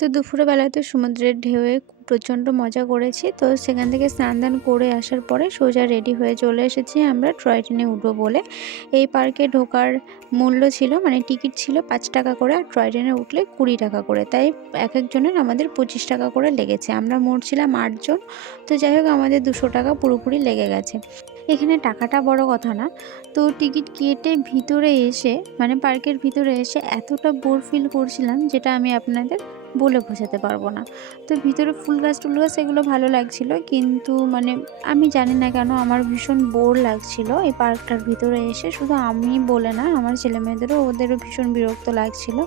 তো দুপুরবেলায় তো সমুদ্রের ঢেউয়ে প্রচণ্ড মজা করেছি, তো সেখান থেকে স্নান দান করে আসার পরে সোজা রেডি হয়ে চলে এসেছি আমরা টয় ট্রেনে উঠবো বলে। এই পার্কে ঢোকার মূল্য ছিল মানে টিকিট ছিল পাঁচ টাকা করে আর টয় ট্রেনে উঠলে কুড়ি টাকা করে, তাই এক একজনের আমাদের পঁচিশ টাকা করে লেগেছে। আমরা মোট ছিলাম আটজন তো যাই হোক আমাদের দুশো টাকা পুরোপুরি লেগে গেছে। এখানে টাকাটা বড় কথা না, তো টিকিট কেটে ভিতরে এসে মানে পার্কের ভিতরে এসে এতটা বোর ফিল করছিলাম, যেটা আমি আপনাদের বলে বোঝাতে পারব না। তো ভিতরে ফুল গাছ টুল গাছ এগুলো ভালো লাগছিল। কিন্তু মানে আমি জানি না কেন আমার ভীষণ বোর লাগছিল এই পার্কটার ভিতরে এসে। শুধু আমি বলে না, আমার ছেলে মেয়েদেরও ওদেরও ভীষণ বিরক্ত লাগছিল।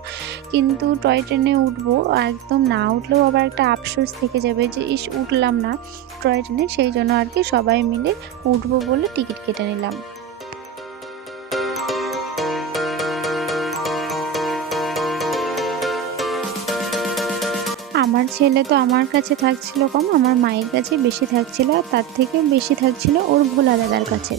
কিন্তু টয় ট্রেনে উঠবো, একদম না উঠলেও আবার একটা আফসোস থেকে যাবে যে, ইস, উঠলাম না টয় ট্রেনে। সেই জন্য আর কি সবাই মিলে উঠবো বলে টিকিট কেটে নিলাম। আমার ছেলে তো আমার কাছে থাকছিল কম, আমার মায়ের কাছে বেশি থাকছিল আর তার থেকে বেশি থাকছিল ওর ভোলা দাদার কাছে।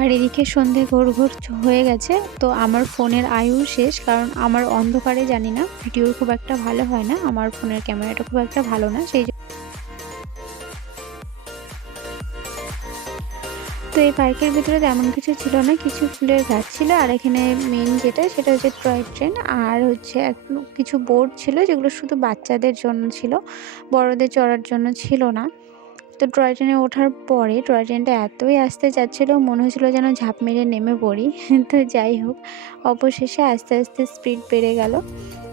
আর এদিকে সন্ধে ঘোর ঘোর হয়ে গেছে, তো আমার ফোনের আয়ু শেষ, কারণ আমার অন্ধকারে জানি না, ভিডিও খুব একটা ভালো হয় না, আমার ফোনের ক্যামেরাটা খুব একটা ভালো না, সেই তো এই পার্কের ভিতরে তেমন কিছু ছিল না, কিছু ফুলের গাছ ছিল। আর এখানে মেন যেটা, সেটা হচ্ছে টয় ট্রেন আর হচ্ছে কিছু বোর্ড ছিল যেগুলো শুধু বাচ্চাদের জন্য ছিল, বড়দের চড়ার জন্য ছিল না। তো টয় ট্রেনে ওঠার পরে টয় ট্রেনটা এতই আসতে যাচ্ছিল, মনে হচ্ছিল যেন ঝাঁপ মেরে নেমে পড়ি। তো যাই হোক, অবশেষে আস্তে আস্তে স্পিড বেড়ে গেল।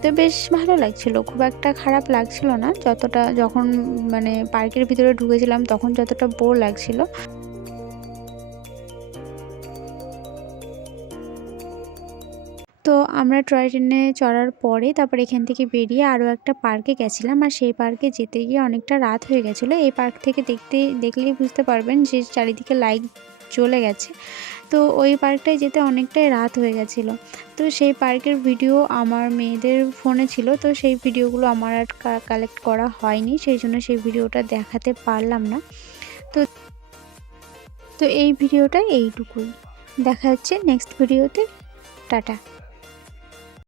তো বেশ ভালো লাগছিল, খুব একটা খারাপ লাগছিল না। যতটা যখন মানে পার্কের ভিতরে ঢুকেছিলাম, তখন যতটা বোর লাগছিল। তো আমরা টয় ট্রেনে চড়ার পরে তারপর এখান থেকে বেরিয়ে আরও একটা পার্কে গেছিলাম। আর সেই পার্কে যেতে গিয়ে অনেকটা রাত হয়ে গেছিল। এই পার্ক থেকে দেখতে, দেখলেই বুঝতে পারবেন যে চারিদিকে লাইট চলে গেছে। তো ওই পার্কটায় যেতে অনেকটাই রাত হয়ে গেছিল। তো সেই পার্কের ভিডিও আমার মেয়েদের ফোনে ছিল। তো সেই ভিডিওগুলো আমার আর কালেক্ট করা হয়নি। সেই জন্য সেই ভিডিওটা দেখাতে পারলাম না। তো তো এই ভিডিওটা এইটুকুই। দেখা হচ্ছে নেক্সট ভিডিওতে। টাটা।